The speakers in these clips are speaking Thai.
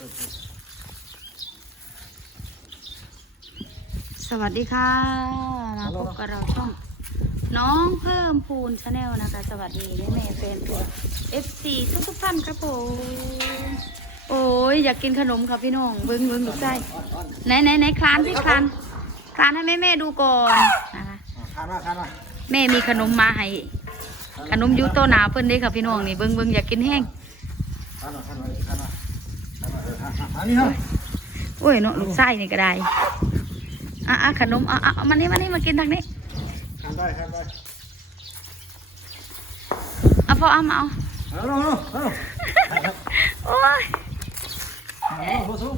สวัสดีค่ะ มาพบกับเราช่อง น้องเพิ่มพูนชาแนลนะคะ สวัสดีแม่แม่ๆแฟนเพจ FC ทุกทุกๆท่านครับผมโอ้ยอยากกินขนมครับพี่น้องเบิ้งเบิ้งดูใจไหนไหนไหนคลานพี่คลานคลานให้แม่แม่ๆดูก่อนนะคะอะทานมาทานมาแม่มีขนมมาให้ขนมยูโตหนาเพิ่นเด้ค่ะพี่น้องนี่เบิ้งเบิ้งอยากกินแห้งทานมาทานมาทานมาทานมาเออทานอันนี้ครับโอ้ยเนาะลูกไส้นี่ก็ได้อะอะขนมอะอะเอามานี่มานี่มากินทางนี้ทานได้ทานได้เอาพอเอามาเอาเอาลงเอาลงโอ้ยเอาลงเอาสูง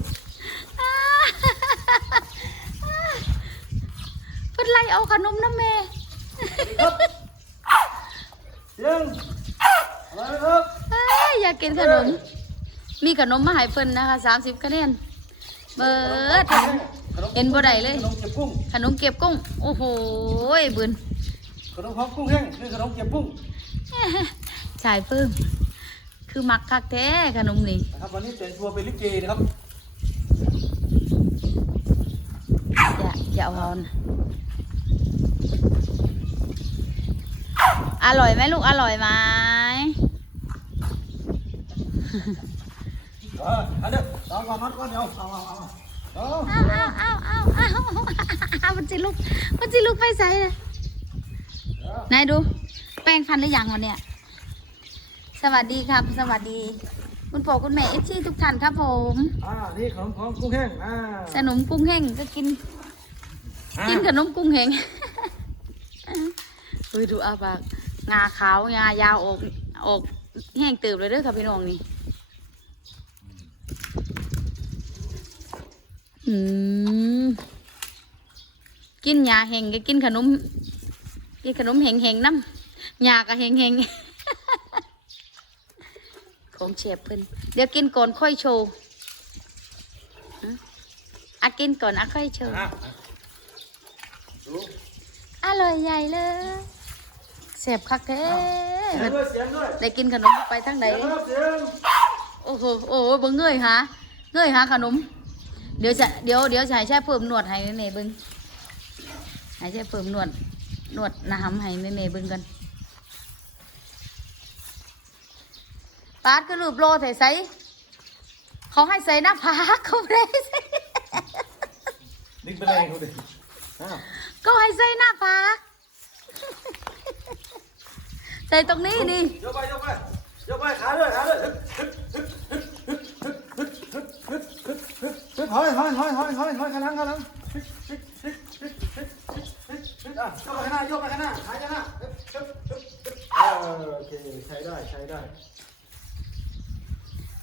เพิ่นไล่เอาขนมน้ำแม่ครับเสียงอะไรครับเอ้ยอยากกินขนม มีขนมมาให้เพิ่นนะคะสามสิบคะแนนเบิดเห็นบ่ได้เลย ขนมเก็บกุ้งขนมเก็บกุ้ง โอ้โหบืนขนมพร้อมกุ้งแห้งนี่ขนมเก็บกุ้งชายปื้มคือมักคักแท้ขนมนี่นะครับวันนี้แต่งตัวเป็นลิเกนะครับอย่าอย่าเอานะอร่อยไหมลูกอร่อยไหม เอออันเดียวเอาก่อนมัดก่อนเดี๋ยวเอาเอาเอาเอาอ้าวอ้าวอ้าวอ้าวอ้ามันจิลุกมันจิลุกไปใส่เลยนายดู แป้งฟันหรือยังวันเนี้ยสวัสดีครับ สวัสดี คุณพ่อคุณแม่เอฟซีทุกท่านครับผมอ่านี่ขนมพร้อมกุ้งแห้งอ่าขนมกุ้งแห้งก็กิน กินขนมกุ้งแห้งเฮ้ยดูอาปากงาขาวงายาวอกอกแห้งติบเลยเด้อค่ะพี่น้องนี่ อืมกินยาแห้งก็กินขนม กินขนมแห้งๆน้ำยาก็แห้งๆของเชฟเพิ่นเดี๋ยวกินก่อนค่อยโชว์อะอะกินก่อนอะค่อยโชว์อะดูอร่อยใหญ่เลยเสบคักแท้เสียงด้วยเสียงด้วยได้กินขนมไปทั้งไหนเสียงครับเสียงโอ้โหโอ้โหเบิ้งเงยหาเงยหาขนม เดี๋ยวจะเดี๋ยวเดี๋ยวจะให้แช่เพิ่มนวดให้เน่ๆเบิ้งให้แช่เพิ่มนวดนวดน้ำให้เน่ๆเบิ้งกันปาดก็รูปโลใส่ใส่เขาให้ใส่หน้าผากเขาไม่ได้ใส่นิ่งไปเลยดูดิอ่าก็ให้ใส่หน้าผากใส่ตรงนี้นี่ยกไปยกไปยกไปขาด้วยขาด้วย ถอยถอยถอยถอยถอยถอยข้างหลังข้างหลังอะยกไปข้างหน้ายกไปข้างหน้าหายข้างหน้าโอเคใช้ได้ใช้ได้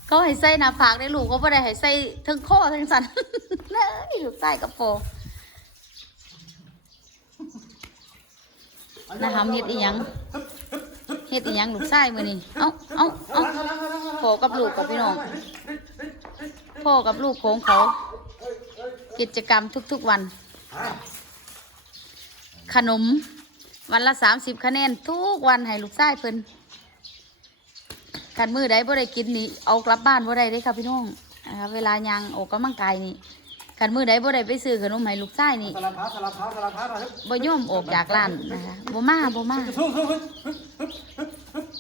เขาให้ใส่หน้าผากได้ลูกเขาไม่ได้ให้ใส่ทั้งข้อทั้งสันเลยลูกใส่กระโปรงนะคะเฮ็ดอีหยังเฮ็ดอีหยังลูกใส่มือนี่เอ้าเอ้าเอ้าพ่อกับลูกกับพี่น้อง พ่อกับลูกของเขา กิจกรรมทุกๆวัน ขนม วันละสามสิบคะแนนทุกวันให้ลูกชายเพิ่นกันมือใดบ่ได้กินนี่เอากลับบ้านบ่ได้เด้ค่ะพี่น้องนะคะเวลายางออกกำลังกายนี่กันมือใดบ่ได้ไปซื้อขนมให้ลูกชายนี่สลับขาสลับขาสลับขาหน่อยบ่ย่อมออกจากร้านนะคะบ่มาบ่มา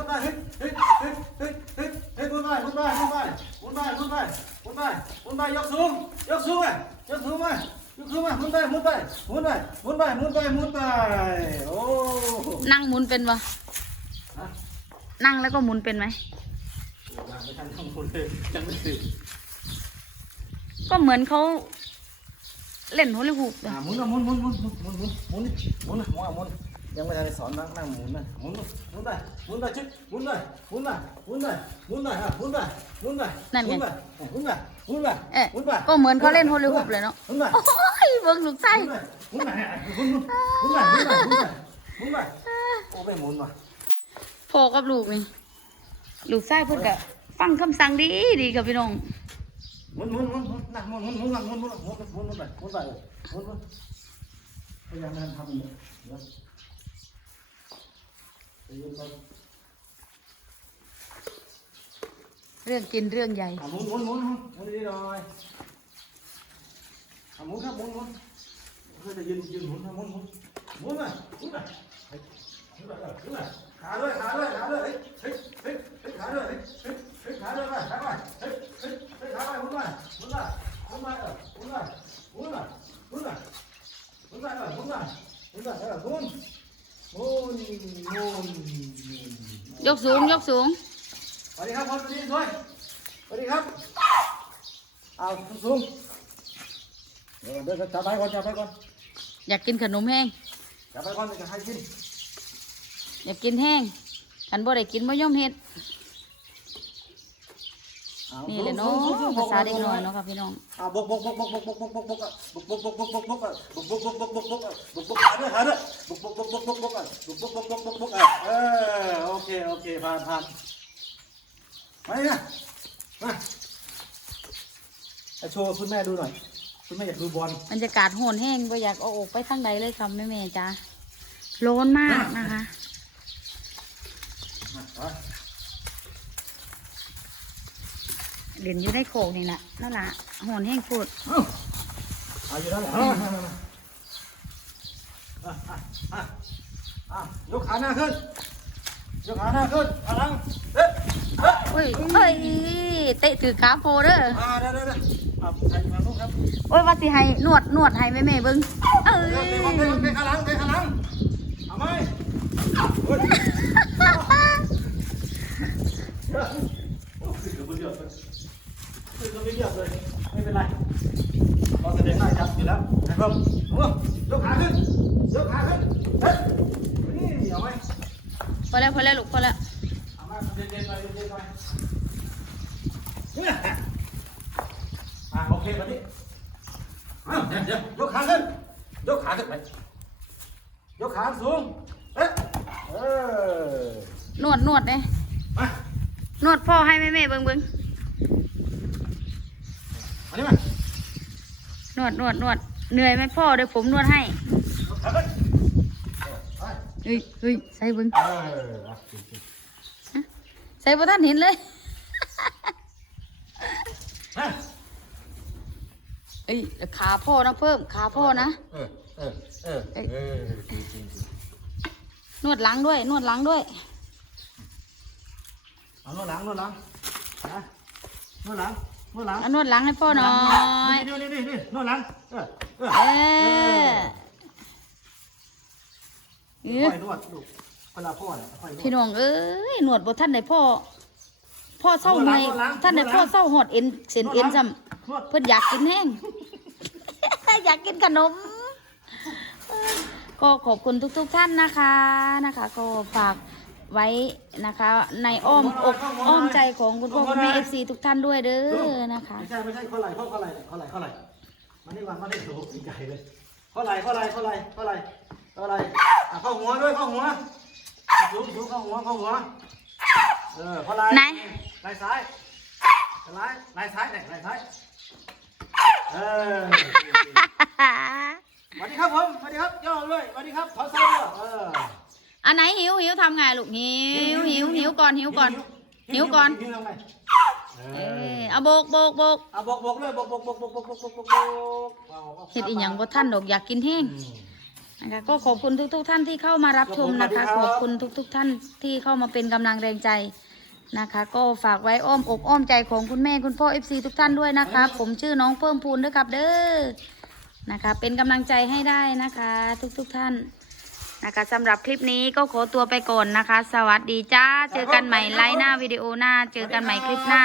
ยเฮ้ยเฮ้ยเฮ้ยเฮ้ยหมุนไปหมุนไปหมุนไปหมุนไปหมุนไปหมุนไปหมุนไปยกสูงยกสูงไปยกสูงไปยกขึ้นมาหมุนไปหมุนไปหมุนไปหมุนไปหมุนไปหมุนไปโอ้นั่ง นั่งแล้วก็หมุนเป็นไหมไม่ทันทำหมุนเลยจังเลยก็เหมือนเขาเล่นฮูลาฮูปเลยอ่าหมุนนะหมุนหมุนหมุนหมุนหมุนหมุนหมุนหมุนหมุนอะหมุนยังไม่ทันได้สอนนั่งนั่งหมุนนะหมุนหมุนได้หมุนได้ชิดหมุนได้หมุนได้หมุนได้หมุนได้อะหมุนได้หมุนได้หมุนได้หมุนได้หมุนได้เอ๊ะหมุนได้ก็เหมือนเขาเล่นฮูลาฮูปเลยเนาะหมุนได้โอ้ยเบิ่งลูกไส้หมุนได้หมุนได้หมุนได้หมุนได้หมุนได้หมุนได้หมุนได้โอ้ไม่หมุนว่ะ พอกับลูกนี่ลูกชายพูดนก็ฟังคำสั่งดีดีค่ะพี่น้องมุนมุนมุนมุนหนักมุนมุนมุนหนักมุนมุนมุนมุนมุนแบบมุนแบบมุนมุนพยายามทำอย่านี้นะเรื่องกินเรื่องใหญ่หมุนมุนมุนมุนดีหน่อยหมุนครับมุนมุนเพื่อจะยืนยืนหมุนหมุนมุนมุนไปมุนไปมุนไปมุนไป ขาด้วยขาด้วยขาด้วยเฮ้ยเฮ้ยเฮ้ยเฮ้ยขาด้วยเฮ้ยเฮ้ยเฮ้ยขาด้วยไปขาไปเฮ้ยเฮ้ยเฮ้ยขาไปหมุนไปหมุนไปหมุนไปเออหมุนไปหมุนไปหมุนไปหมุนไปเออหมุนไปหมุนไปเออหมุนหมุนหมุนยกสูงยกสูงสวัสดีครับพ่อสวัสดีด้วยสวัสดีครับเอาสูงเดี๋ยวเดี๋ยวจับไปก่อนจับไปก่อนอยากกินขนมแห้งจับไปก่อนเดี๋ยวจะให้กิน อยากกินแห้งฉันบ่ได้กินบ่ยอมเฮ็ดเอานี่แหละเนาะสูงสูงสูงภาษาเด็กน้อยเนาะครับพี่น้องเอาบกบกบกบกบกบกบกบกบกอะบกบกบกบกบกบกอะบกบกบกบกบกบกอะบกบกขาด้วยขาด้วยบกบกบกบกบกบอะบกบกบกบกบกอะเออโอเคโอเคผ่านผ่านมาดินะมาให้โชว์คุณแม่ดูหน่อยคุณแม่อยากดูบอลบรรยากาศโหนแห้งบ่อยากเอาออกไปทางใดเลยครับแม่แม่ๆจ้าร้อนมากนะคะมาไป เล่นอยู่ในโขกนี่แหละนั่นละโหนแห้งพูดเอาอยู่นั่นแหละยกขาหน้าขึ้น ยกขาหน้าขึ้นขาหลังเฮ้ยเฮ้ยเตะถือขาโพเด้อได้ได้ได้โอ้ยว่าสิให้นวดนวดให้แม่แม่เบิ่งเอ้ยเตะขาหลังเตะขาหลังเอาไหม ไม่เป็นไรเราแสดงหน้าชัดอยู่แล้วนะครับเอายกขาขึ้นยกขาขึ้นเฮ้ยนี่เอาไหมพอแล้วพอแล้วลูกพอแล้วเอามาเย็นๆไปเย็นๆไปเนี่ยอ่าโอเคมาดิอ้าวเดี๋ยวเดี๋ยวยกขาขึ้นยกขาขึ้นไปยกขาสูงเอ๊ะเออนวดนวดเลยมา นวดพ่อให้แม่แม่ๆเบิ่งเบิ่งอันนี้มานวดนวดนวดเหนื่อยไหมพ่อเดี๋ยวผมนวดให้ยกขาขึ้นไปเฮ้ยเฮ้ยใส่เบิ่งเอออะจริงใส่บ่ทันเห็นเลยๆฮะเอ้ยขาพ่อนะเพิ่มขาพ่อนะเออเออเออเออจริงจริงนวดหลังด้วย นวดหลังด้วย เอานวดหลังนวดหลังนะนวดหลังนวดหลังเอานวดหลังให้พ่อหน่อยนี่นี่นี่นี่นวดหลังเออเออเออเออค่อยนวดลูกเวลาพ่อเนี่ยค่อยนวดพี่น้องเอ้ยหนวดบ่ท่านได้พ่อพ่อเศร้าไหมนวดหลังท่านได้นวดหลังพ่อเศร้าหอดเอ็นเส้นเอ็นซ้นวดำเพิ่นอยากกินแห้งอยากกินขนมก็ขอบคุณทุก ๆ ท่านนะคะนะคะ ก็ฝาก ไว้นะคะ ในอ้อมอกอ้อมใจของคุณพ่อคุณแม่เอฟซีทุกท่านด้วยเด้อนะคะ ไม่ใช่ไม่ใช่ข้อไหลข้อข้อไหลข้อไหลข้อไหลมานี่มามานี่โอ้โหใหญ่เลยข้อไหลข้อไหลข้อไหลข้อไหลข้อไหลอะเข้าหัวด้วยเข้าหัวสูงสูงเข้าหัวเข้าหัวเออข้อไหลไหนไหลซ้ายไหลไหลซ้ายไหลไหลซ้ายเออสวัสดีครับผมสวัสดีครับย่อด้วยสวัสดีครับขอซ้ายด้วยเออ อันไหนหิวหิวทำไงลูกหิวหิวหิวก่อนหิวก่อน หิวก่อน หิวทำไมเออเอาโบกโบกโบกเอาบกบกเลยบกบกบกบกบกบกบกบกเฮ็ดอีหยังบ่ท่านดอกอยากกินแห้งนะคะก็ขอบคุณทุก ๆ ท่านที่เข้ามารับชมนะคะขอบคุณทุก ๆ ท่านที่เข้ามาเป็นกำลังแรงใจนะคะ ก็ฝากไว้อ้อมอกอ้อมใจของคุณแม่คุณพ่อ FC ทุกท่านด้วยนะคะผมชื่อน้องเพิ่มพูนด้วยครับเด้อนะคะ เป็นกำลังใจให้ได้นะคะ ทุก ๆ ท่าน นนะคะสำหรับคลิปนี้ก็ขอตัวไปก่อนนะคะ สวัสดีจ้า เจอกันใหม่ไลน์หน้าวิดีโอหน้า เจอกันใหม่คลิปหน้า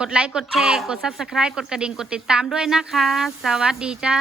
กดไลค์กดแชร์กด subscribe กดกระดิ่งกดติดตามด้วยนะคะ สวัสดีจ้า